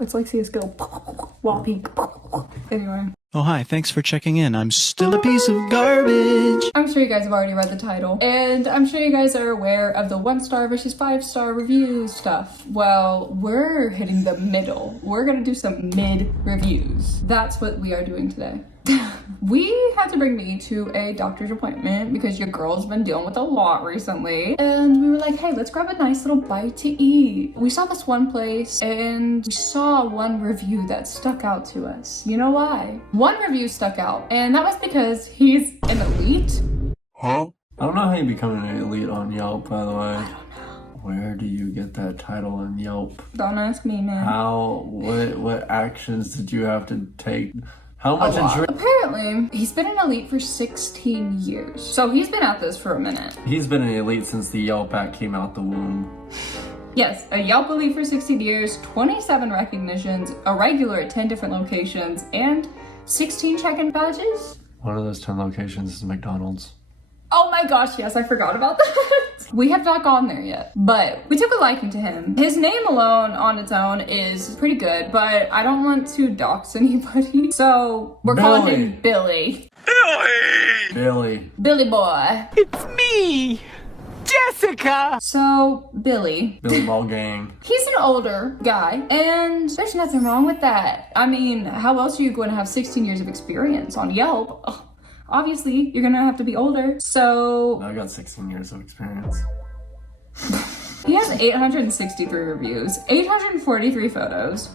It's like CSGO. Wall peek. Anyway. Oh, hi. Thanks for checking in. I'm still a piece of garbage. I'm sure you guys have already read the title, and I'm sure you guys are aware of the 1-star versus 5-star review stuff. Well, we're hitting the middle. We're gonna do some mid reviews. That's what we are doing today. We had to bring me to a doctor's appointment because your girl's been dealing with a lot recently. And we were like, hey, let's grab a nice little bite to eat. We saw this one place and we saw one review that stuck out to us. You know why? One review stuck out, and that was because he's an elite. Huh? I don't know how you become an elite on Yelp, by the way. I don't know. Where do you get that title on Yelp? Don't ask me, man. How? What actions did you have to take? How much Apparently, he's been an elite for 16 years. So he's been at this for a minute. He's been an elite since the Yelp app came out the womb. Yes, a Yelp elite for 16 years, 27 recognitions, a regular at 10 different locations, and 16 check-in badges. One of those 10 locations is McDonald's. Oh my gosh, yes, I forgot about that. We have not gone there yet, but we took a liking to him. His name alone on its own is pretty good, but I don't want to dox anybody. So we're calling him Billy. Billy boy. It's me, Jessica. So Billy Ball Gang. He's an older guy, and there's nothing wrong with that. I mean, how else are you going to have 16 years of experience on Yelp? Ugh. Obviously, you're gonna have to be older, so... I got 16 years of experience. He has 863 reviews, 843 photos.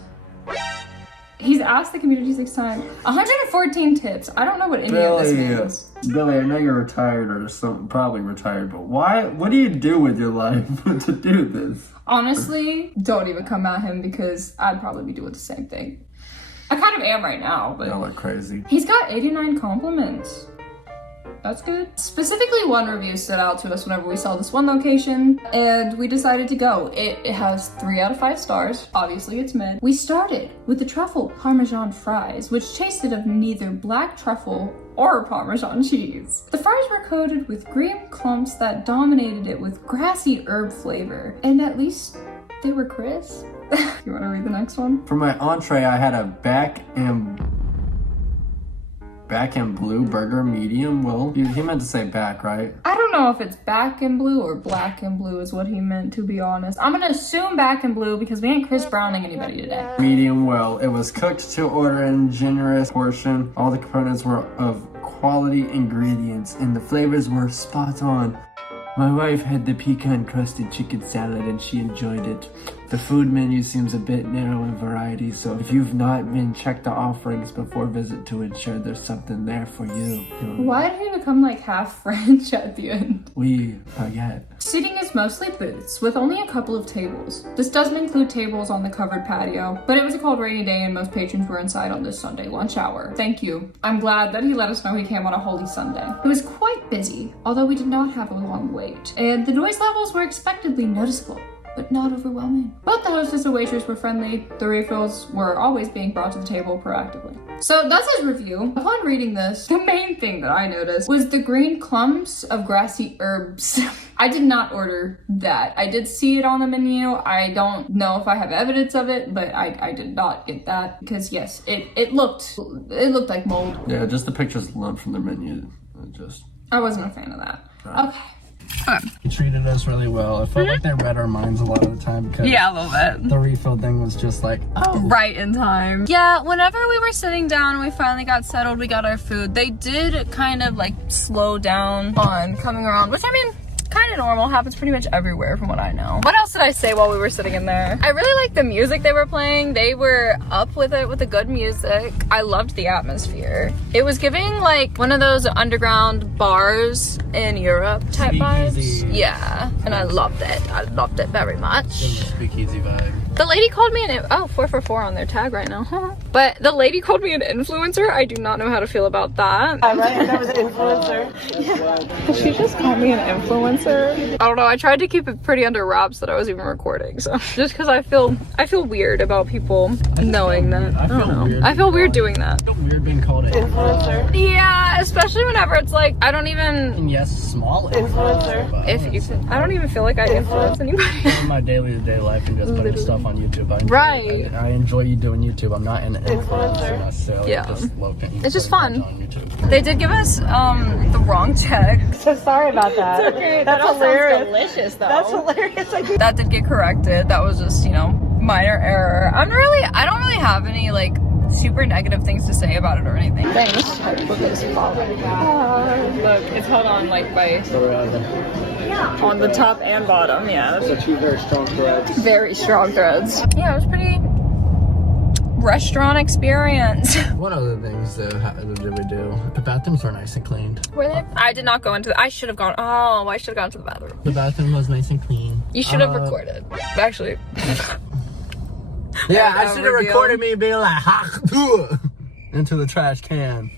He's asked the community 6 times, 114 tips. I don't know what any of this means. Billy, I know you're retired or something, probably retired, but what do you do with your life to do this? Honestly, don't even come at him because I'd probably be doing the same thing. I kind of am right now, but... I look crazy. He's got 89 compliments. That's good. Specifically, one review stood out to us whenever we saw this one location, and we decided to go. It has 3 out of 5 stars. Obviously, it's mid. We started with the Truffle Parmesan fries, which tasted of neither black truffle or Parmesan cheese. The fries were coated with green clumps that dominated it with grassy herb flavor, and at least they were crisp. You want to read the next one? For my entree, I had a back and blue burger medium. Well, he meant to say back, right? I don't know if it's back and blue or black and blue is what he meant, to be honest. I'm gonna assume back and blue because we ain't Chris Browning anybody today. Medium well. It was cooked to order in generous portion. All the components were of quality ingredients and the flavors were spot on. My wife had the pecan-crusted chicken salad and she enjoyed it. The food menu seems a bit narrow in variety, so if you've not been, check the offerings before visit to ensure there's something there for you. Why did he become like half French at the end? We forget. Seating is mostly booths with only a couple of tables. This doesn't include tables on the covered patio, but it was a cold rainy day and most patrons were inside on this Sunday lunch hour. Thank you. I'm glad that he let us know he came on a holy Sunday. It was quite busy, although we did not have a long wait, and the noise levels were expectedly noticeable, but not overwhelming. Both the hostess and waitress were friendly. The refills were always being brought to the table proactively. So that's his review. Upon reading this, the main thing that I noticed was the green clumps of grassy herbs. I did not order that. I did see it on the menu. I don't know if I have evidence of it, but I did not get that because yes, it looked like mold. Yeah, just the pictures alone from the menu. I wasn't a fan of that. Okay. He treated us really well. I felt like they read our minds a lot of the time because yeah, a little bit. The refill thing was just like, oh. Right in time. Yeah, whenever we were sitting down and we finally got settled, we got our food, they did kind of like slow down on coming around, which I mean, kind of normal, happens pretty much everywhere from what I know. What else did I say while we were sitting in there? I really liked the music they were playing. They were up with it with the good music. I loved the atmosphere. It was giving like one of those underground bars in Europe type vibes. Yeah, and I loved it. I loved it very much. Speakeasy vibe. The lady called me an 444 on their tag right now. But the lady called me an influencer. I do not know how to feel about that. Right, that was an influencer. Yeah. Did she just call me an influencer? I don't know. I tried to keep it pretty under wraps that I was even recording. So just because I feel weird about people knowing that. I don't know. I feel weird doing that. I feel weird being called an influencer. Yeah, especially whenever it's like I don't even. And yes, small influencer. I don't even feel like I influence anybody. In my day-to-day life and just putting stuff on YouTube. I enjoy you doing YouTube. I'm not an influencer necessarily. Yeah. Just love It's just fun. On YouTube. They did give us the wrong check. So sorry about that. It's okay. That's That hilarious. sounds delicious, though. That's hilarious. That did get corrected. That was just, minor error. I don't really have any like super negative things to say about it or anything. Dang, this is hard. Look, it's held on like by on the top and bottom. Yeah, Those are two very strong threads. very strong threads. Yeah, it was pretty restaurant experience. One of the things that we do, the bathrooms were nice and cleaned. Were they? I did not go into. I should have gone. Oh, I should have gone to the bathroom. The bathroom was nice and clean. You should have recorded. Actually. Yeah, I That should have reveal. recorded me being like, ha, into the trash can.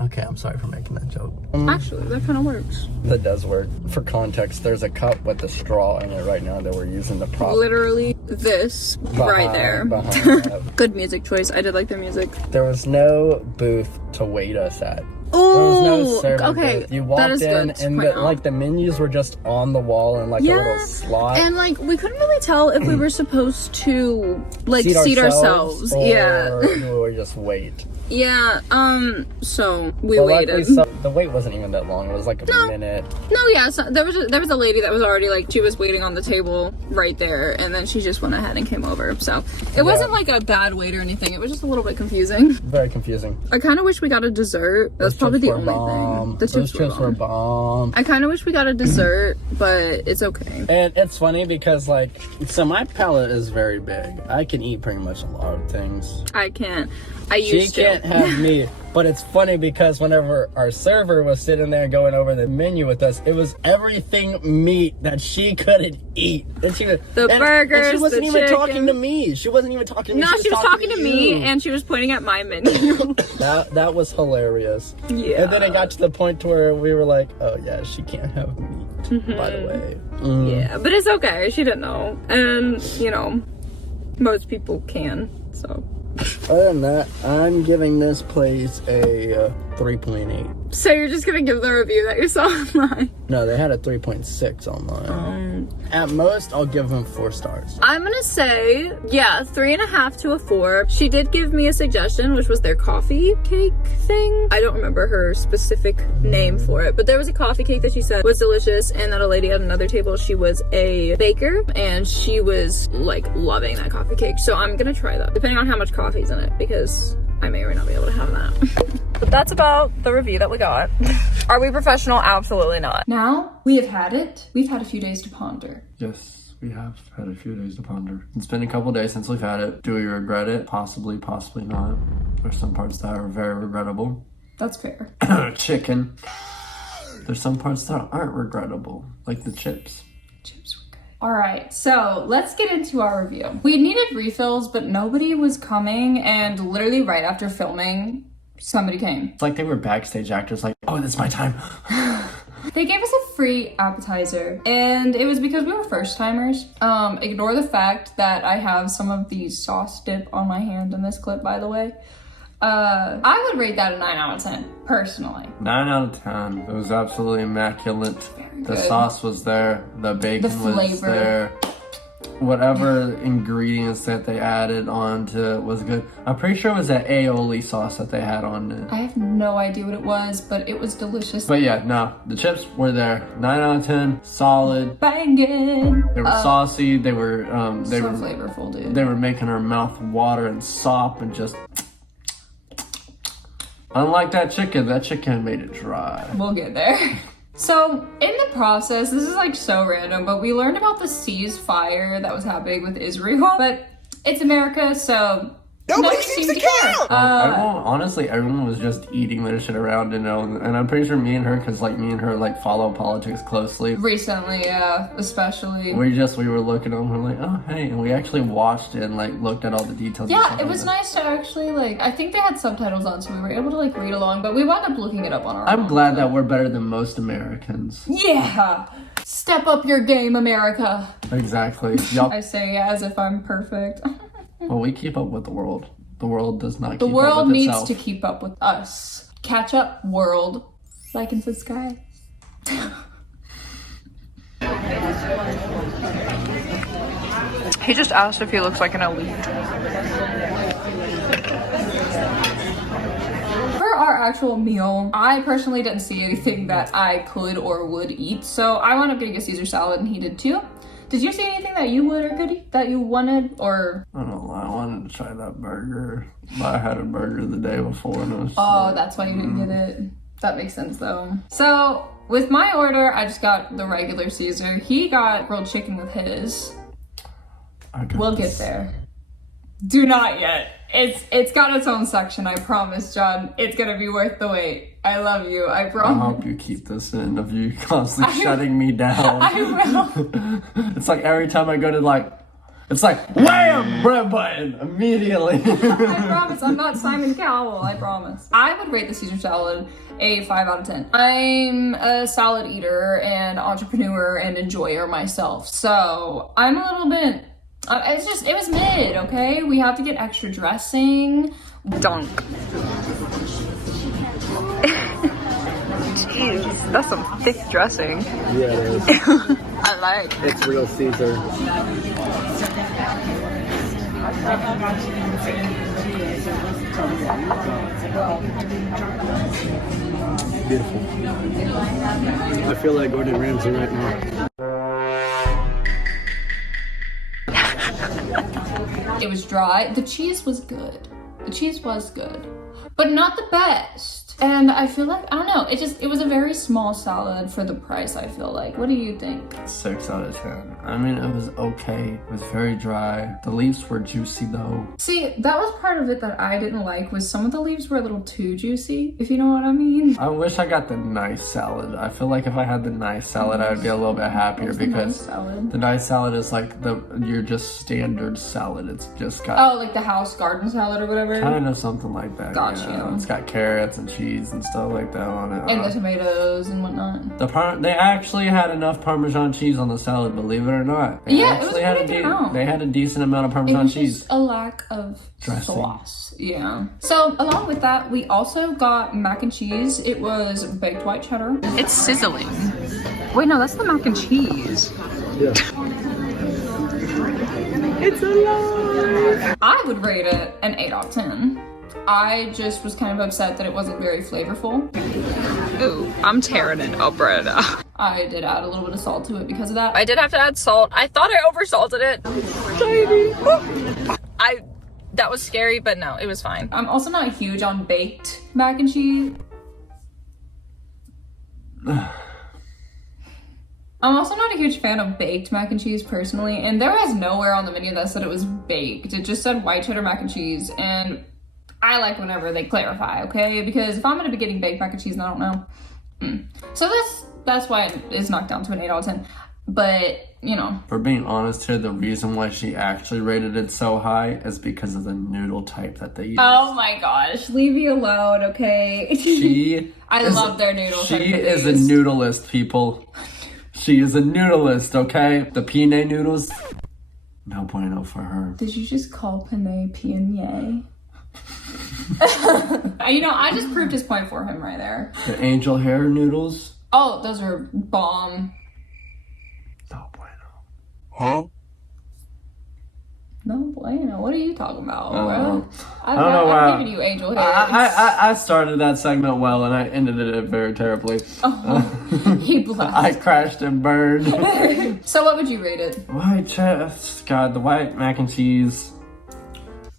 Okay, I'm sorry for making that joke. Actually, that kind of works. That does work. For context, there's a cup with a straw in it right now that we're using to prop. Literally this right there. Behind that. Good music choice. I did like their music. There was no booth to wait us at. There was Oh, no serving okay. booth. You That walked is in good to and point out. like the menus were just on the wall in like a little slot. And like we couldn't really tell if we were supposed to like seat ourselves. Or Yeah. or just wait. Yeah. So we But waited. luckily, the wait wasn't even that long. It was like a minute. No, yeah. So there was a lady that was already like she was waiting on the table right there, and then she just went ahead and came over. So it wasn't like a bad wait or anything. It was just a little bit confusing. Very confusing. I kind of wish we got a dessert. That's probably the only bomb. thing. The Those chips were bomb. I kind of wish we got a dessert, but it's okay. And it's funny because so my palate is very big. I can eat pretty much a lot of things. I can't. I She used to. can't have meat. But it's funny because whenever our server was sitting there going over the menu with us, it was everything meat that she couldn't eat. And she was, The and burgers, she wasn't the even chicken. talking to me. She wasn't even talking to me. No, she was talking to me, you. and she was pointing at my menu. That was hilarious. Yeah. And then it got to the point to where we were like, oh yeah, she can't have meat, by the way. Yeah, but it's okay. She didn't know. And, most people can, so. Other than that, I'm giving this place a 3.8. So you're just gonna give the review that you saw online? No, they had a 3.6 online. At most, I'll give them 4 stars. I'm gonna say, 3.5 to a 4. She did give me a suggestion, which was their coffee cake thing. I don't remember her specific name for it, but there was a coffee cake that she said was delicious, and that a lady at another table, she was a baker, and she was like loving that coffee cake. So I'm gonna try that, depending on how much coffee's in it, because I may or may not be able to have that. But that's about the review that we got. Are we professional? Absolutely not. Now we have had it. We've had a few days to ponder. Yes, we have had a few days to ponder. It's been a couple days since we've had it. Do we regret it? Possibly, possibly not. There's some parts that are very regrettable. That's fair. Chicken. There's some parts that aren't regrettable, like the chips. Chips were good. All right, so let's get into our review. We needed refills, but nobody was coming, and literally right after filming, somebody came. It's like they were backstage actors like, oh, it's my time. They gave us a free appetizer, and it was because we were first timers. Ignore the fact that I have some of the sauce dip on my hand in this clip, by the way. I would rate that a 9 out of 10, personally. 9 out of 10. It was absolutely immaculate. Very The good. sauce was there. The bacon The was flavor. there. Whatever ingredients that they added onto it was good. I'm pretty sure it was that aioli sauce that they had on it. I have no idea what it was, but it was delicious. But yeah, no, the chips were there. 9 out of 10, solid. Banging! They were saucy. They were So flavorful, dude. they were making our mouth water and sop and just. Unlike that chicken made it dry. We'll get there. So, in the process, this is like so random, but we learned about the ceasefire that was happening with Israel. But it's America, so Nobody seems to care. Honestly, everyone was just eating their shit around, and I'm pretty sure me and her, because like me and her like follow politics closely. Recently, yeah, especially. We were looking on, we're like, oh hey, and we actually watched it and like looked at all the details. Yeah, it was nice to actually like. I think they had subtitles on, so we were able to like read along. But we wound up looking it up on our own. I'm glad that we're better than most Americans. Yeah, step up your game, America. Exactly. Y'all. I say as if I'm perfect. Well, we keep up with the world. The world does not keep up with itself. The world needs to keep up with us. Catch up, world. Like and subscribe. He just asked if he looks like an elite. For our actual meal, I personally didn't see anything that I could or would eat, so I wound up getting a Caesar salad and he did too. Did you see anything that you would or could eat, that you wanted, or? I don't know, I wanted to try that burger, but I had a burger the day before and it was that's why you didn't get it. That makes sense though. So, with my order, I just got the regular Caesar. He got grilled chicken with his. We'll get there. Do not yet. It's got its own section, I promise, John. It's gonna be worth the wait. I love you, I promise. I hope you keep this in of you constantly shutting me down. I will. It's like every time I go to like, it's like, wham, bread button, immediately. I promise, I'm not Simon Cowell, I promise. I would rate the Caesar salad a 5 out of 10. I'm a salad eater and entrepreneur and enjoyer myself, so I'm a little bit, it was mid, okay? We have to get extra dressing. Dunk. Jeez, that's some thick dressing. Yeah, it is. I like. It's real Caesar. Beautiful. I feel like Gordon Ramsay right now. It was dry. The cheese was good. The cheese was good, but not the best. And I feel like, I don't know, it was a very small salad for the price, I feel like. What do you think? 6 out of 10. I mean, it was okay. It was very dry. The leaves were juicy though. See, that was part of it that I didn't like, was some of the leaves were a little too juicy, if you know what I mean. I wish I got the nice salad. I feel like if I had the nice salad, I would be a little bit happier because the nice salad is like your just standard salad. It's just got... Oh, like the house garden salad or whatever? Kind of something like that. Gotcha. Yeah. It's got carrots and cheese and stuff like that on it. And the tomatoes and whatnot. They actually had enough Parmesan cheese on the salad, believe it or not. They yeah, it was a good amount. They had a decent amount of Parmesan cheese. Just a lack of dressing. Sauce. Yeah. So along with that, we also got mac and cheese. It was baked white cheddar. It's sizzling. Wait, no, that's the mac and cheese. Yeah. It's alive! I would rate it an 8 out of 10. I just was kind of upset that it wasn't very flavorful. Ooh, I'm tearing it up right now. I did add a little bit of salt to it because of that. I did have to add salt. I thought I oversalted it. That was scary, but no, it was fine. I'm also not huge on baked mac and cheese. I'm also not a huge fan of baked mac and cheese personally, and there was nowhere on the menu that said it was baked. It just said white cheddar mac and cheese, and I like whenever they clarify, okay? Because if I'm gonna be getting baked mac and cheese and I don't know. So that's why it's knocked down to an 8 out of 10. But, you know. For being honest here, the reason why she actually rated it so high is because of the noodle type that they use. Oh my gosh, leave me alone, okay? I love their noodles. She is a noodleist, people. She is a noodleist, okay? The penne noodles, no bueno for her. Did you just call penne penne? You know, I just proved his point for him right there. The angel hair noodles. Oh, those are bomb. No bueno. Huh? No bueno. What are you talking about, bro? I've given you angel hair. I started that segment well, and I ended it very terribly. Oh, he blessed. I crashed and burned. So what would you rate it? White chest. God, the white mac and cheese.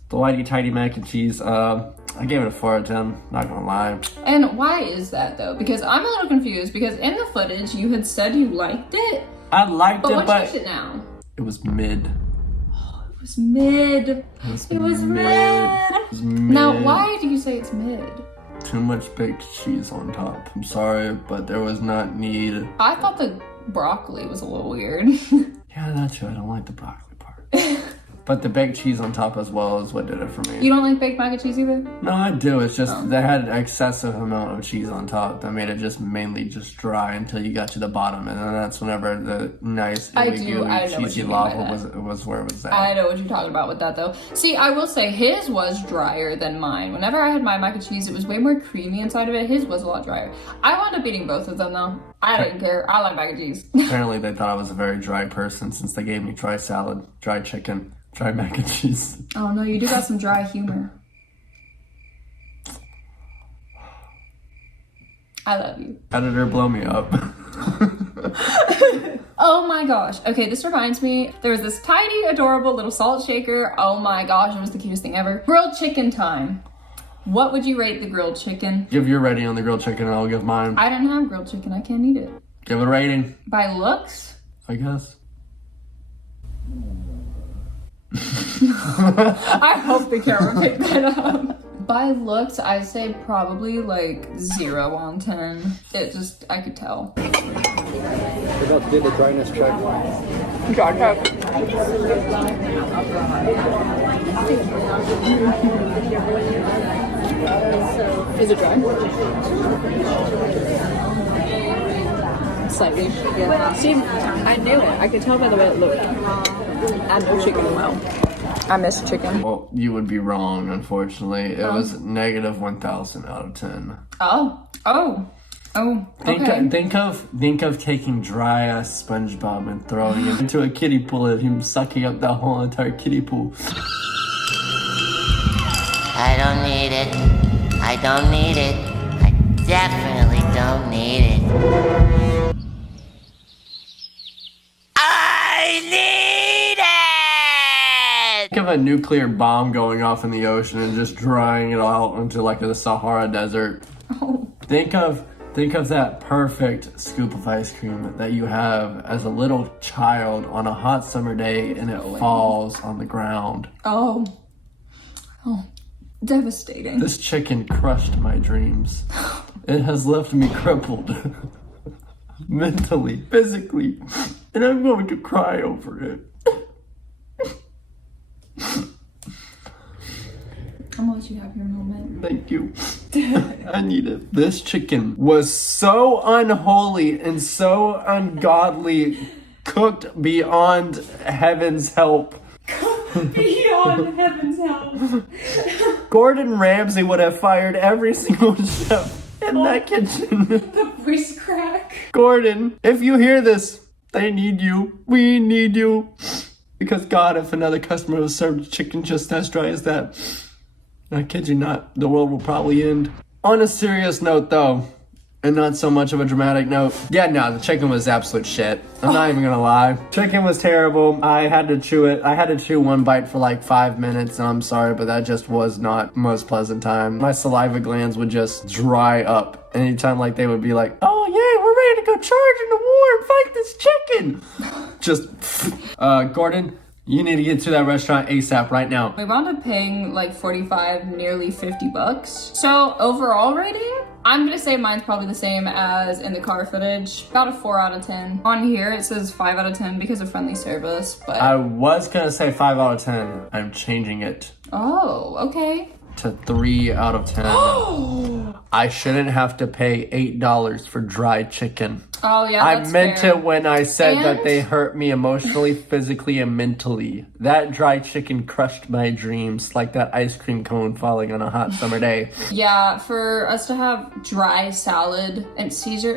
The whitey tidy mac and cheese. I gave it a 4 out of 10, not gonna lie. And why is that though? Because I'm a little confused, because in the footage you had said you liked it. I liked it, but what'd you rate it now? It was mid. was mid. It was mid. It was mid. Now, why do you say it's mid? Too much baked cheese on top. I'm sorry, but there was not need. I thought the broccoli was a little weird. Yeah, that's true. I don't like the broccoli part. But the baked cheese on top as well is what did it for me. You don't like baked mac and cheese either? No, I do. It's just they had an excessive amount of cheese on top that made it just mainly just dry until you got to the bottom, and then that's whenever the nice cheesy lava was where it was at. I know what you're talking about with that though. See, I will say his was drier than mine. Whenever I had my mac and cheese, it was way more creamy inside of it. His was a lot drier. I wound up eating both of them though. I didn't care. I like mac and cheese. Apparently, they thought I was a very dry person since they gave me dry salad, dry chicken, dry mac and cheese. Oh no, you do got some dry humor. I love you. Editor, blow me up. Oh my gosh. Okay, this reminds me, there was this tiny, adorable little salt shaker. Oh my gosh, it was the cutest thing ever. Grilled chicken time. What would you rate the grilled chicken? Give your rating on the grilled chicken and I'll give mine. I don't have grilled chicken. I can't eat it. Give it a rating. By looks? I guess. I hope the camera picked that up. By looks, I'd say probably like 0 on 10. It just, I could tell. We're about to do the dryness check. Dry check. Is it dry? Slightly. Yeah. See, I knew it. I could tell by the way it looked. I had no chicken in my mouth. I miss chicken. Well, you would be wrong, unfortunately. It was negative 1,000 out of 10. Oh. Okay. Think of taking dry ass SpongeBob and throwing him into a kiddie pool and him sucking up that whole entire kiddie pool. I don't need it. I don't need it. I definitely don't need it. I need it! Think of a nuclear bomb going off in the ocean and just drying it out into like the Sahara Desert. Oh. Think of that perfect scoop of ice cream that you have as a little child on a hot summer day and it falls on the ground. Oh. Devastating. This chicken crushed my dreams. It has left me crippled. Mentally, physically. And I'm going to cry over it. I'm gonna let you have your moment. Thank you. I need it. This chicken was so unholy and so ungodly, cooked beyond heaven's help. Beyond heaven's help. Gordon Ramsay would have fired every single chef in that kitchen. The voice crack. Gordon, if you hear this, they need you. We need you. Because God, if another customer was served chicken just as dry as that, I kid you not, the world will probably end. On a serious note though, and not so much of a dramatic note, yeah, no, the chicken was absolute shit. I'm not even gonna lie. Chicken was terrible. I had to chew it. I had to chew one bite for like 5 minutes, and I'm sorry, but that just was not the most pleasant time. My saliva glands would just dry up anytime like they would be like, oh yeah, we're ready to go charge in the war and fight this chicken. Just, Gordon, you need to get to that restaurant ASAP right now. We wound up paying like 45, nearly 50 bucks. So overall rating, I'm gonna say mine's probably the same as in the car footage. About a 4 out of 10. On here it says 5 out of 10 because of friendly service, but... I was gonna say 5 out of 10. I'm changing it Oh, okay. to 3 out of 10. I shouldn't have to pay $8 for dried chicken. Oh yeah, I that's meant fair. it when I said that And- they hurt me emotionally, physically, and mentally. That dried chicken crushed my dreams like that ice cream cone falling on a hot summer day. Yeah, for us to have dry salad and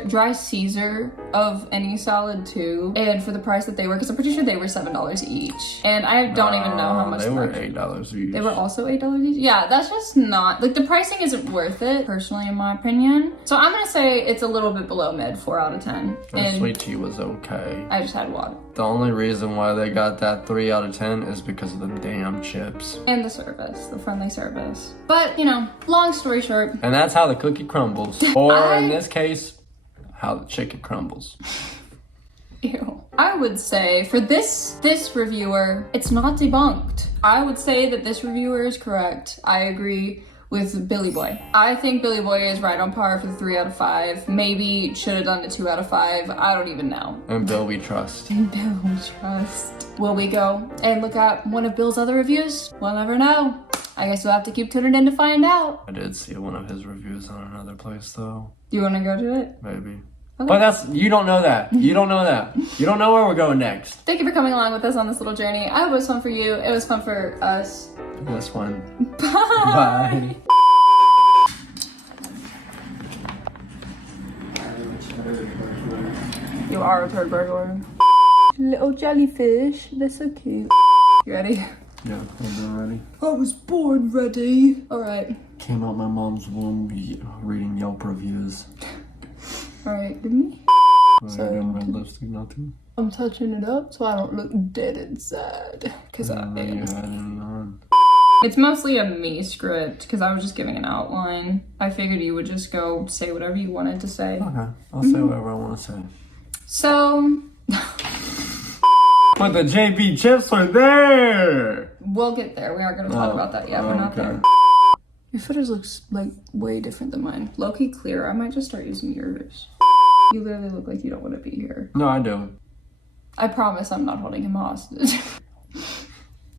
dry Caesar of any salad too, and for the price that they were, because I'm pretty sure they were $7 each. And I don't even know how much They were more- $8 each. They were also $8 each? Yeah, that's just not, like the pricing isn't worth it, personally in my opinion. So I'm gonna say it's a little bit below mid, 4 out of 10. The And sweet tea was okay. I just had water. The only reason why they got that 3 out of 10 is because of the damn chips. And the service, the friendly service. But, you know, long story short. And that's how the cookie crumbles. Or I- in this case, how the chicken crumbles. Ew. I would say for this reviewer, it's not debunked. I would say that this reviewer is correct. I agree with Billy Boy. I think Billy Boy is right on par for the 3 out of 5. Maybe should have done the 2 out of 5. I don't even know. And Bill we trust. Bill we trust. Will we go and look at one of Bill's other reviews? We'll never know. I guess we'll have to keep tuning in to find out. I did see one of his reviews on another place though. Do you want to go to it? Maybe. Okay. But you don't know that. You don't know that. You don't know where we're going next. Thank you for coming along with us on this little journey. I hope it was fun for you. It was fun for us. This one. Bye. Bye. You are a turd burglar. Little jellyfish. They're so cute. You ready? Yeah, I'm ready. I was born ready. Alright. Came out my mom's womb reading Yelp reviews. Alright, give me. So, doing red lipstick, nothing. I'm touching it up so I don't look dead inside. Cause I didn't know you am. had any on. It's mostly a me script because I was just giving an outline. I figured you would just go say whatever you wanted to say. Okay, I'll say whatever I want to say. So, But the JB chips are there! we'll get there. We aren't going to talk about that yet. We're not there. Your footage looks like way different than mine. Low-key clear. I might just start using yours. You literally look like you don't want to be here. No, I do. I promise I'm not holding him hostage.